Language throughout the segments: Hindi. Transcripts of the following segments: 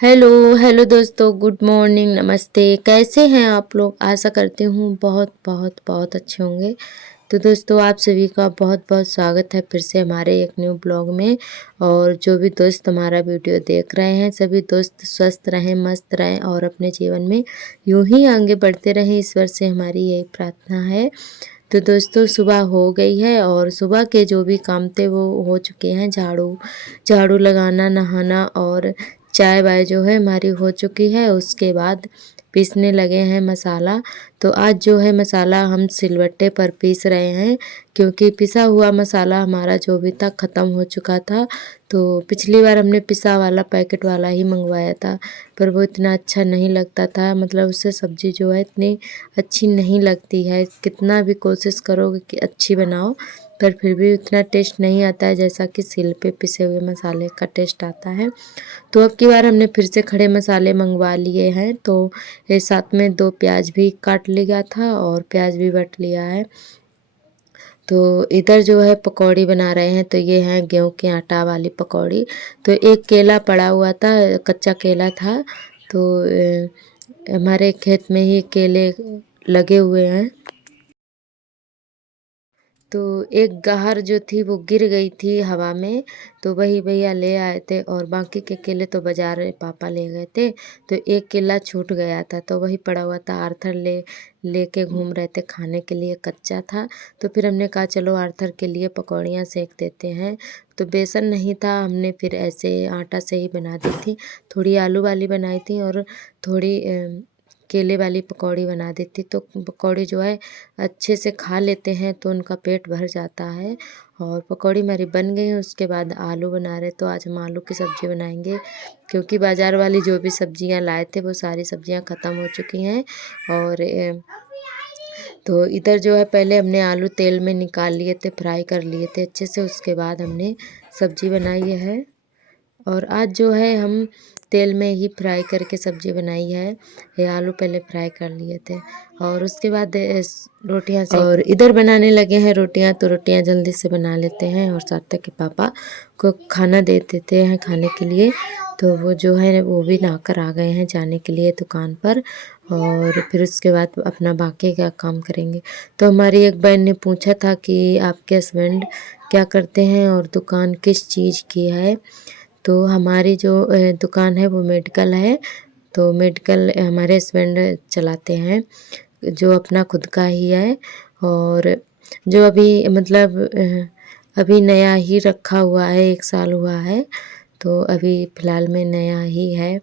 हेलो हेलो दोस्तों, गुड मॉर्निंग, नमस्ते। कैसे हैं आप लोग? आशा करती हूँ बहुत बहुत बहुत अच्छे होंगे। तो दोस्तों, आप सभी का बहुत बहुत स्वागत है फिर से हमारे एक न्यू ब्लॉग में। और जो भी दोस्त हमारा वीडियो देख रहे हैं, सभी दोस्त स्वस्थ रहें, मस्त रहें और अपने जीवन में यूं ही आगे बढ़ते रहें। ईश्वर से हमारी यही प्रार्थना है। तो दोस्तों, सुबह हो गई है और सुबह के जो भी काम थे वो हो चुके हैं। झाड़ू झाड़ू लगाना, नहाना और चाय वाय जो है हमारी हो चुकी है। उसके बाद पीसने लगे हैं मसाला। तो आज जो है मसाला हम सिलबट्टे पर पीस रहे हैं, क्योंकि पिसा हुआ मसाला हमारा जो भी था ख़त्म हो चुका था। तो पिछली बार हमने पिसा वाला पैकेट वाला ही मंगवाया था, पर वो इतना अच्छा नहीं लगता था। मतलब उससे सब्ज़ी जो है इतनी अच्छी नहीं लगती है। कितना भी कोशिश करोगे कि अच्छी बनाओ, पर फिर भी उतना टेस्ट नहीं आता है जैसा कि सिल पे पिसे हुए मसाले का टेस्ट आता है। तो अब की बार हमने फिर से खड़े मसाले मंगवा लिए हैं। तो ये साथ में 2 प्याज भी काट लिया था और प्याज भी बट लिया है। तो इधर जो है पकौड़ी बना रहे हैं। तो ये हैं गेहूं के आटा वाली पकौड़ी। तो एक केला पड़ा हुआ था, कच्चा केला था। तो हमारे खेत में ही केले लगे हुए हैं। तो एक गहार जो थी वो गिर गई थी हवा में, तो वही भैया ले आए थे और बाकी के केले तो बाजार पापा ले गए थे। तो एक केला छूट गया था, तो वही पड़ा हुआ था। आर्थर लेके घूम रहे थे खाने के लिए, कच्चा था। तो फिर हमने कहा चलो आर्थर के लिए पकौड़ियाँ सेक देते हैं। तो बेसन नहीं था, हमने फिर ऐसे आटा से ही बना दी थी। थोड़ी आलू वाली बनाई थी और थोड़ी केले वाली पकौड़ी बना दी थी। तो पकौड़ी जो है अच्छे से खा लेते हैं तो उनका पेट भर जाता है। और पकौड़ी हमारी बन गई है। उसके बाद आलू बना रहे, तो आज हम आलू की सब्ज़ी बनाएंगे, क्योंकि बाज़ार वाली जो भी सब्ज़ियां लाए थे वो सारी सब्ज़ियां ख़त्म हो चुकी हैं। और तो इधर जो है पहले हमने आलू तेल में निकाल लिए थे, फ्राई कर लिए थे अच्छे से। उसके बाद हमने सब्ज़ी बनाई है। और आज जो है हम तेल में ही फ्राई करके सब्ज़ी बनाई है। ये आलू पहले फ्राई कर लिए थे और उसके बाद रोटियां सेक। और इधर बनाने लगे हैं रोटियां। तो रोटियां जल्दी से बना लेते हैं और सार्थक के पापा को खाना दे देते हैं खाने के लिए। तो वो जो है वो भी नहाकर आ गए हैं जाने के लिए दुकान पर। और फिर उसके बाद अपना बाकी का काम करेंगे। तो हमारी एक बहन ने पूछा था कि आपके हस्बैंड क्या करते हैं और दुकान किस चीज़ की है। तो हमारी जो दुकान है वो मेडिकल है। तो मेडिकल हमारे हस्बैंड चलाते हैं, जो अपना खुद का ही है। और जो अभी मतलब अभी नया ही रखा हुआ है, 1 साल हुआ है। तो अभी फ़िलहाल में नया ही है।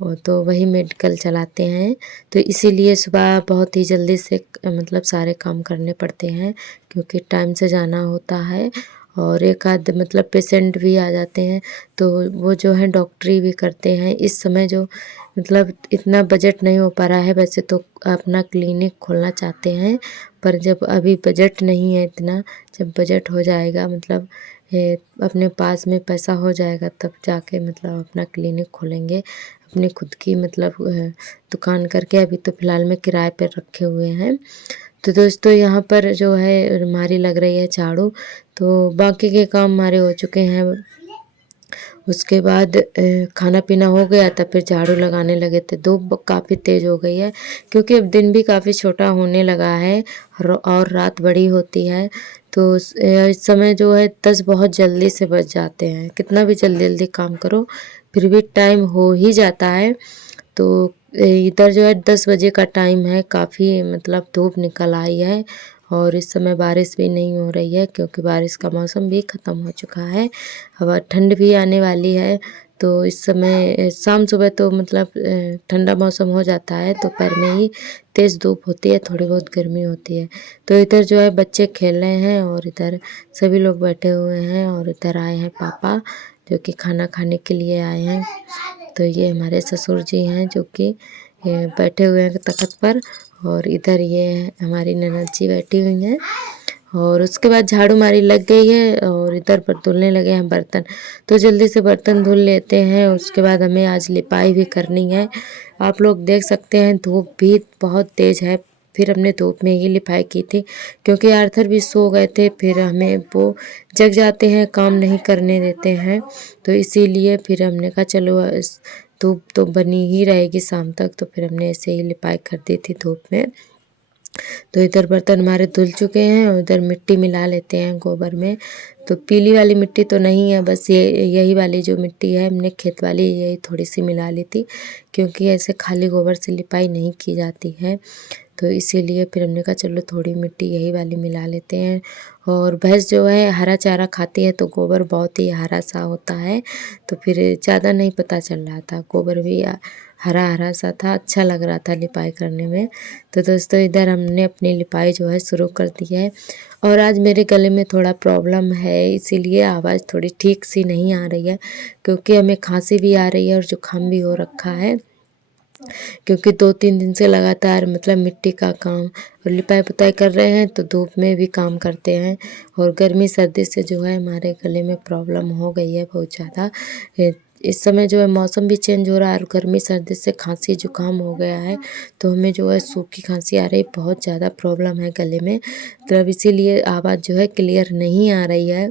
और तो वही मेडिकल चलाते हैं। तो इसीलिए सुबह बहुत ही जल्दी से मतलब सारे काम करने पड़ते हैं, क्योंकि टाइम से जाना होता है। और एक आध मतलब पेशेंट भी आ जाते हैं, तो वो जो है डॉक्टरी भी करते हैं। इस समय जो मतलब इतना बजट नहीं हो पा रहा है, वैसे तो अपना क्लिनिक खोलना चाहते हैं, पर जब अभी बजट नहीं है इतना, जब बजट हो जाएगा मतलब अपने पास में पैसा हो जाएगा, तब जाके मतलब अपना क्लिनिक खोलेंगे अपनी खुद की मतलब दुकान करके। अभी तो फ़िलहाल में किराए पर रखे हुए हैं। तो दोस्तों, यहाँ पर जो है हमारी लग रही है झाड़ू। तो बाकी के काम हमारे हो चुके हैं। उसके बाद खाना पीना हो गया, तब फिर झाड़ू लगाने लगे थे। धूप काफ़ी तेज़ हो गई है, क्योंकि अब दिन भी काफ़ी छोटा होने लगा है और रात बड़ी होती है। तो इस समय जो है 10 बहुत जल्दी से बज जाते हैं। कितना भी जल्दी जल्दी काम करो फिर भी टाइम हो ही जाता है। तो इधर जो है 10 बजे का टाइम है। काफ़ी मतलब धूप निकल आई है और इस समय बारिश भी नहीं हो रही है, क्योंकि बारिश का मौसम भी ख़त्म हो चुका है। हवा ठंड भी आने वाली है। तो इस समय शाम सुबह तो मतलब ठंडा मौसम हो जाता है, दोपहर में ही तेज़ धूप होती है, थोड़ी बहुत गर्मी होती है। तो इधर जो है बच्चे खेल रहे हैं और इधर सभी लोग बैठे हुए हैं। और इधर आए हैं पापा, जो कि खाना खाने के लिए आए हैं। तो ये हमारे ससुर जी हैं, जो कि बैठे हुए हैं तख़्त पर। और इधर ये हमारी ननद जी बैठी हुई हैं। और उसके बाद झाड़ू मारी लग गई है और इधर पर धुलने लगे हैं बर्तन। तो जल्दी से बर्तन धुल लेते हैं। उसके बाद हमें आज लिपाई भी करनी है। आप लोग देख सकते हैं धूप भी बहुत तेज़ है। फिर हमने धूप में ही लिपाई की थी, क्योंकि आर्थर भी सो गए थे। फिर हमें वो जग जाते हैं, काम नहीं करने देते हैं। तो इसीलिए फिर हमने कहा चलो धूप तो बनी ही रहेगी शाम तक, तो फिर हमने ऐसे ही लिपाई कर दी थी धूप में। तो इधर बर्तन हमारे धुल चुके हैं और उधर मिट्टी मिला लेते हैं गोबर में। तो पीली वाली मिट्टी तो नहीं है, बस ये यही वाली जो मिट्टी है हमने खेत वाली यही थोड़ी सी मिला ली थी, क्योंकि ऐसे खाली गोबर से लिपाई नहीं की जाती है। तो इसीलिए फिर हमने कहा चलो थोड़ी मिट्टी यही वाली मिला लेते हैं। और भैंस जो है हरा चारा खाती है तो गोबर बहुत ही हरा सा होता है, तो फिर ज़्यादा नहीं पता चल रहा था, गोबर भी हरा हरा सा था, अच्छा लग रहा था लिपाई करने में। तो दोस्तों इधर हमने अपनी लिपाई जो है शुरू कर दी है। और आज मेरे गले में थोड़ा प्रॉब्लम है, इसीलिए आवाज़ थोड़ी ठीक सी नहीं आ रही है, क्योंकि हमें खांसी भी आ रही है और जुकाम भी हो रखा है, क्योंकि 2-3 दिन से लगातार मतलब मिट्टी का काम और लिपाई पुताई कर रहे हैं, तो धूप में भी काम करते हैं और गर्मी सर्दी से जो है हमारे गले में प्रॉब्लम हो गई है बहुत ज़्यादा। इस समय जो है मौसम भी चेंज हो रहा है और गर्मी सर्दी से खांसी जुकाम हो गया है, तो हमें जो है सूखी खांसी आ रही है, बहुत ज़्यादा प्रॉब्लम है गले में। तो अब इसीलिए आवाज़ जो है क्लियर नहीं आ रही है।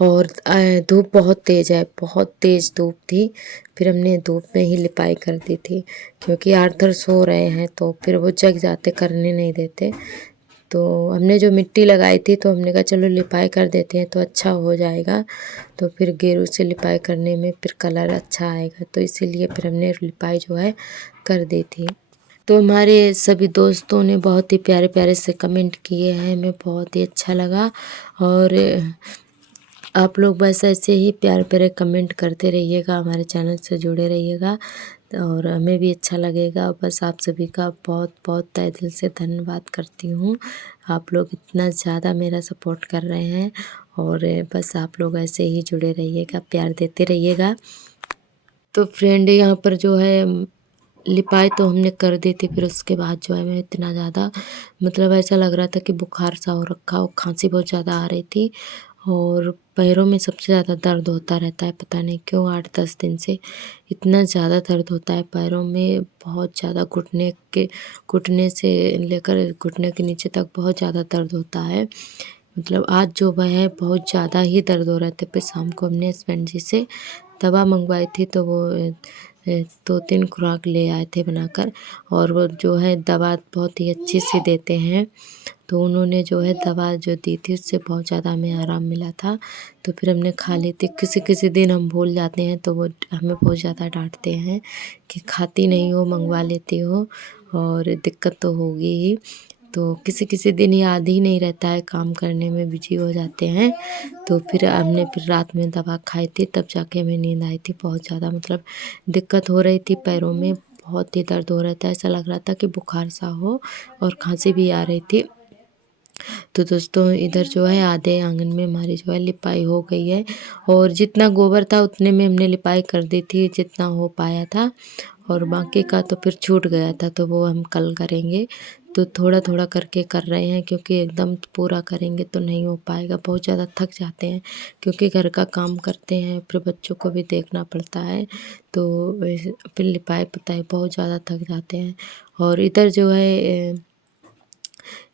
और धूप बहुत तेज़ है, बहुत तेज़ धूप थी, फिर हमने धूप में ही लिपाई कर दी थी, क्योंकि आर्थर सो रहे हैं तो फिर वो जग जाते, करने नहीं देते। तो हमने जो मिट्टी लगाई थी तो हमने कहा चलो लिपाई कर देते हैं तो अच्छा हो जाएगा, तो फिर गेरू से लिपाई करने में फिर कलर अच्छा आएगा, तो इसीलिए फिर हमने लिपाई जो है कर दी थी। तो हमारे सभी दोस्तों ने बहुत ही प्यारे प्यारे से कमेंट किए हैं, हमें बहुत ही अच्छा लगा। और आप लोग बस ऐसे ही प्यारे प्यारे कमेंट करते रहिएगा, हमारे चैनल से जुड़े रहिएगा और हमें भी अच्छा लगेगा। बस आप सभी का बहुत बहुत तहे दिल से धन्यवाद करती हूँ, आप लोग इतना ज़्यादा मेरा सपोर्ट कर रहे हैं और बस आप लोग ऐसे ही जुड़े रहिएगा, प्यार देते रहिएगा। तो फ्रेंड यहाँ पर जो है लिपाई तो हमने कर दी थी, फिर उसके बाद जो है मैं इतना ज़्यादा मतलब ऐसा लग रहा था कि बुखार सा हो रखा और खांसी बहुत ज़्यादा आ रही थी और पैरों में सबसे ज़्यादा दर्द होता रहता है, पता नहीं क्यों 8-10 दिन से इतना ज़्यादा दर्द होता है पैरों में, बहुत ज़्यादा घुटने से लेकर घुटने के नीचे तक बहुत ज़्यादा दर्द होता है। मतलब आज जो वह है बहुत ज़्यादा ही दर्द हो रहे थे। फिर शाम को हमने हस्बैंड जी से दवा मंगवाई थी, तो वो 2-3 खुराक ले आए थे बनाकर, और वो जो है दवा बहुत ही अच्छी सी देते हैं, तो उन्होंने जो है दवा जो दी थी उससे बहुत ज़्यादा हमें आराम मिला था। तो फिर हमने खा ली थी। किसी किसी दिन हम भूल जाते हैं तो वो हमें बहुत ज़्यादा डांटते हैं कि खाती नहीं हो, मंगवा लेती हो, और दिक्कत तो होगी ही। तो किसी किसी दिन याद ही नहीं रहता है, काम करने में बिजी हो जाते हैं। तो फिर हमने फिर रात में दवा खाई थी, तब जाके हमें नींद आई थी। बहुत ज़्यादा मतलब दिक्कत हो रही थी पैरों में, बहुत ही दर्द हो रहा था, ऐसा लग रहा था कि बुखार सा हो और खांसी भी आ रही थी। तो दोस्तों इधर जो है आधे आंगन में हमारी जो है लिपाई हो गई है, और जितना गोबर था उतने में हमने लिपाई कर दी थी, जितना हो पाया था, और बाकी का तो फिर छूट गया था, तो वो हम कल करेंगे। तो थोड़ा थोड़ा करके कर रहे हैं, क्योंकि एकदम पूरा करेंगे तो नहीं हो पाएगा, बहुत ज़्यादा थक जाते हैं, क्योंकि घर का काम करते हैं, फिर बच्चों को भी देखना पड़ता है, तो फिर लिपाई पुताई बहुत ज़्यादा थक जाते हैं। और इधर जो है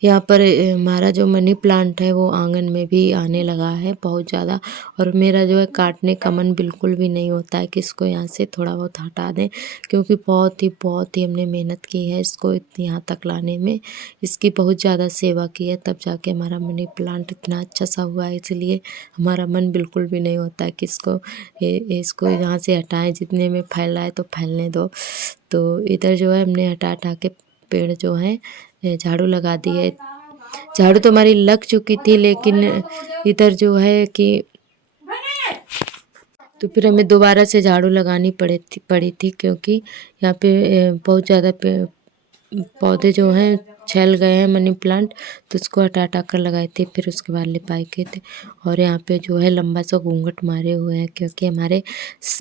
यहाँ पर हमारा जो मनी प्लांट है वो आंगन में भी आने लगा है बहुत ज़्यादा, और मेरा जो है काटने का मन बिल्कुल भी नहीं होता है कि इसको यहाँ से थोड़ा बहुत हटा दें, क्योंकि बहुत ही हमने मेहनत की है इसको यहाँ तक लाने में, इसकी बहुत ज़्यादा सेवा की है, तब जाके हमारा मनी प्लांट इतना अच्छा सा हुआ है। इसलिए हमारा मन बिल्कुल भी नहीं होता है कि इसको यहाँ से हटाएं, जितने में फैल रहा है तो फैलने दो। तो इधर जो है हमने हटा हटा के पेड़ जो है झाड़ू लगा दी है। झाड़ू तो हमारी लग चुकी थी, लेकिन इधर जो है कि तो फिर हमें दोबारा से झाड़ू लगानी पड़ी थी, क्योंकि यहाँ पे बहुत ज़्यादा पौधे जो हैं छैल गए हैं मनी प्लांट, तो उसको हटा हटा कर लगाए थे, फिर उसके बाद लिपाई किए थे। और यहाँ पे जो है लंबा सा घूंघट मारे हुए हैं, क्योंकि हमारे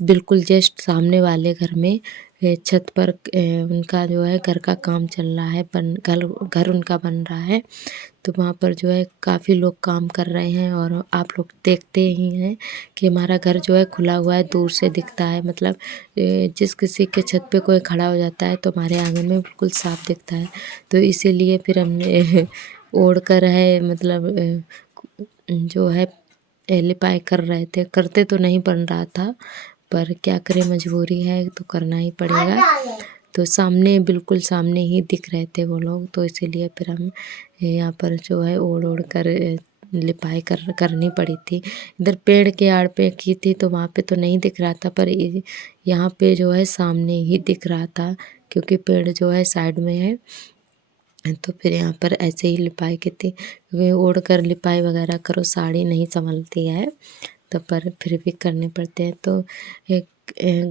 बिल्कुल जस्ट सामने वाले घर में छत पर उनका जो है घर का काम चल रहा है, घर उनका बन रहा है, तो वहाँ पर जो है काफ़ी लोग काम कर रहे हैं, और आप लोग देखते ही हैं कि हमारा घर जो है खुला हुआ है, दूर से दिखता है, मतलब जिस किसी के छत पे कोई खड़ा हो जाता है तो हमारे आंगन में बिल्कुल साफ दिखता है। तो इसीलिए फिर हमने ओढ़ कर है, मतलब जो है लिपाई कर रहे थे, करते तो नहीं बन रहा था, पर क्या करें, मजबूरी है तो करना ही पड़ेगा। तो सामने, बिल्कुल सामने ही दिख रहे थे वो लोग, तो इसीलिए फिर हम यहाँ पर जो है ओढ़ ओढ़ कर लिपाई करनी पड़ी थी। इधर पेड़ के आड़ पे की थी तो वहाँ पे तो नहीं दिख रहा था, पर यहाँ पे जो है सामने ही दिख रहा था, क्योंकि पेड़ जो है साइड में है। तो फिर यहाँ पर ऐसे ही लिपाई की थी, क्योंकि ओढ़ कर लिपाई वगैरह करो साड़ी नहीं संभलती है, तो पर फिर भी करने पड़ते हैं। तो एक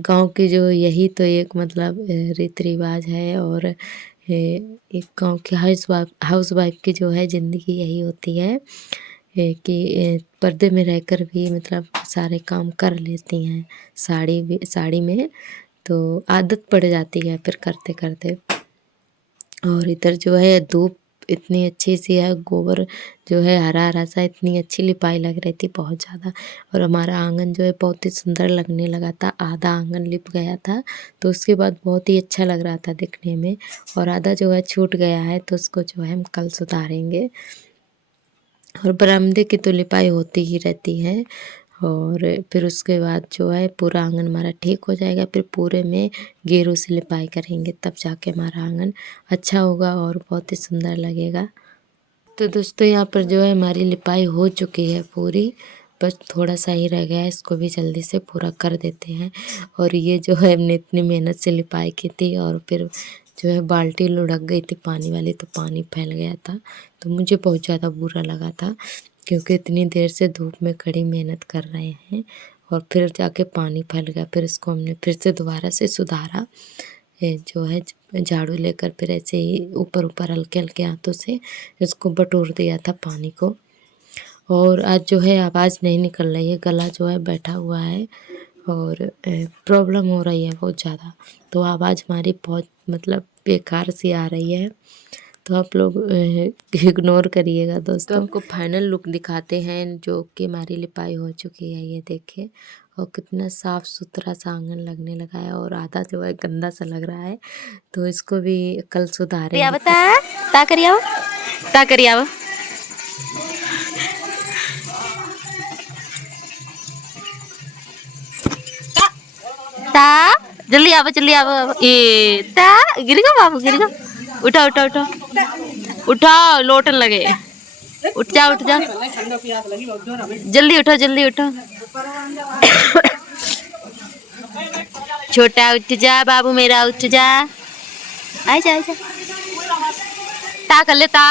गांव की जो यही तो एक मतलब रीति रिवाज है, और एक गांव की हाउस वाइफ की जो है ज़िंदगी यही होती है कि पर्दे में रहकर भी मतलब सारे काम कर लेती हैं, साड़ी में तो आदत पड़ जाती है फिर करते करते। और इधर जो है धूप इतनी अच्छी सी है, गोबर जो है हरा हरा सा, इतनी अच्छी लिपाई लग रही थी बहुत ज़्यादा। और हमारा आंगन जो है बहुत ही सुंदर लगने लगा था, आधा आंगन लिप गया था, तो उसके बाद बहुत ही अच्छा लग रहा था दिखने में। और आधा जो है छूट गया है, तो उसको जो है हम कल सुधारेंगे। और बरामदे की तो लिपाई होती ही रहती है। और फिर उसके बाद जो है पूरा आंगन हमारा ठीक हो जाएगा, फिर पूरे में गेरू से लिपाई करेंगे, तब जाके हमारा आंगन अच्छा होगा और बहुत ही सुंदर लगेगा। तो दोस्तों यहाँ पर जो है हमारी लिपाई हो चुकी है पूरी, बस थोड़ा सा ही रह गया है, इसको भी जल्दी से पूरा कर देते हैं। और ये जो है हमने इतनी मेहनत से लिपाई की थी, और फिर जो है बाल्टी लुढ़क गई थी पानी वाली, तो पानी फैल गया था, तो मुझे बहुत ज़्यादा बुरा लगा था, क्योंकि इतनी देर से धूप में कड़ी मेहनत कर रहे हैं और फिर जाके पानी फैल गया। फिर इसको हमने फिर से दोबारा से सुधारा, जो है झाड़ू लेकर फिर ऐसे ही ऊपर ऊपर हल्के हल्के हाथों से इसको बटोर दिया था पानी को। और आज जो है आवाज़ नहीं निकल रही है, गला जो है बैठा हुआ है और प्रॉब्लम हो रही है बहुत ज़्यादा, तो आवाज़ हमारी बहुत मतलब बेकार सी आ रही है, तो आप लोग इग्नोर करिएगा दोस्तों। तो आपको फाइनल लुक दिखाते हैं, जो कि हमारी लिपाई हो चुकी है, ये देखिए। और कितना साफ़ सुथरा सा आंगन लगने लगा है, और आधा जो है गंदा सा लग रहा है, तो इसको भी कल सुधारेंगे। ता करिया ता जल्दी आओ ए ता गिरेगा बाबू, गिरेगा। उठा उठा उठा उठाओ, लोटन लगे। उठ जा जल्दी उठो जल्दी उठो। छोटा उठ जा बाबू मेरा, उठ जा, आजा आजा। ता कर ले ता।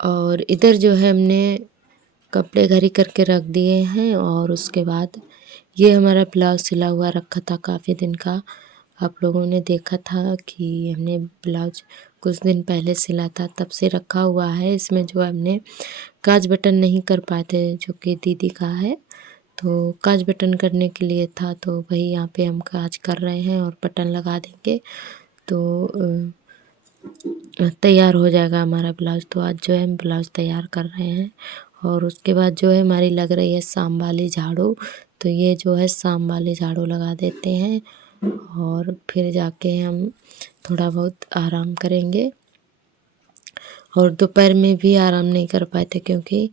और इधर जो है हमने कपड़े घड़ी करके रख दिए हैं, और उसके बाद ये हमारा ब्लाउज सिला हुआ रखा था काफ़ी दिन का। आप लोगों ने देखा था कि हमने ब्लाउज कुछ दिन पहले सिला था, तब से रखा हुआ है। इसमें जो हमने काज बटन नहीं कर पाए थे, जो कि दीदी का है, तो काज बटन करने के लिए था, तो वही यहाँ पे हम काज कर रहे हैं और बटन लगा देंगे, तो तैयार हो जाएगा हमारा ब्लाउज। तो आज जो है हम ब्लाउज तैयार कर रहे हैं। और उसके बाद जो है हमारी लग रही है शाम वाली झाड़ू, तो ये जो है शाम वाली झाड़ू लगा देते हैं, और फिर जाके हम थोड़ा बहुत आराम करेंगे। और दोपहर में भी आराम नहीं कर पाए थे, क्योंकि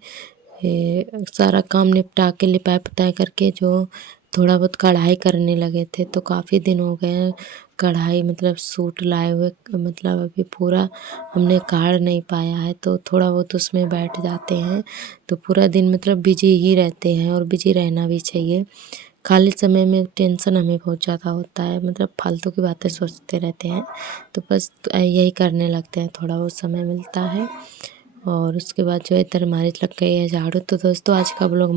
सारा काम निपटा के लिपाई पुताई करके जो थोड़ा बहुत कढ़ाई करने लगे थे, तो काफ़ी दिन हो गए कढ़ाई मतलब सूट लाए हुए, मतलब अभी पूरा हमने काढ़ नहीं पाया है, तो थोड़ा बहुत उसमें बैठ जाते हैं। तो पूरा दिन मतलब बिजी ही रहते हैं और बिजी रहना भी चाहिए। खाली समय में टेंशन हमें बहुत ज़्यादा होता है, मतलब फालतू की बातें सोचते रहते हैं, तो बस यही करने लगते हैं, थोड़ा बहुत समय मिलता है। और उसके बाद जो है इधर हमारी लग गई है झाड़ू। तो दोस्तों आज का ब्लॉग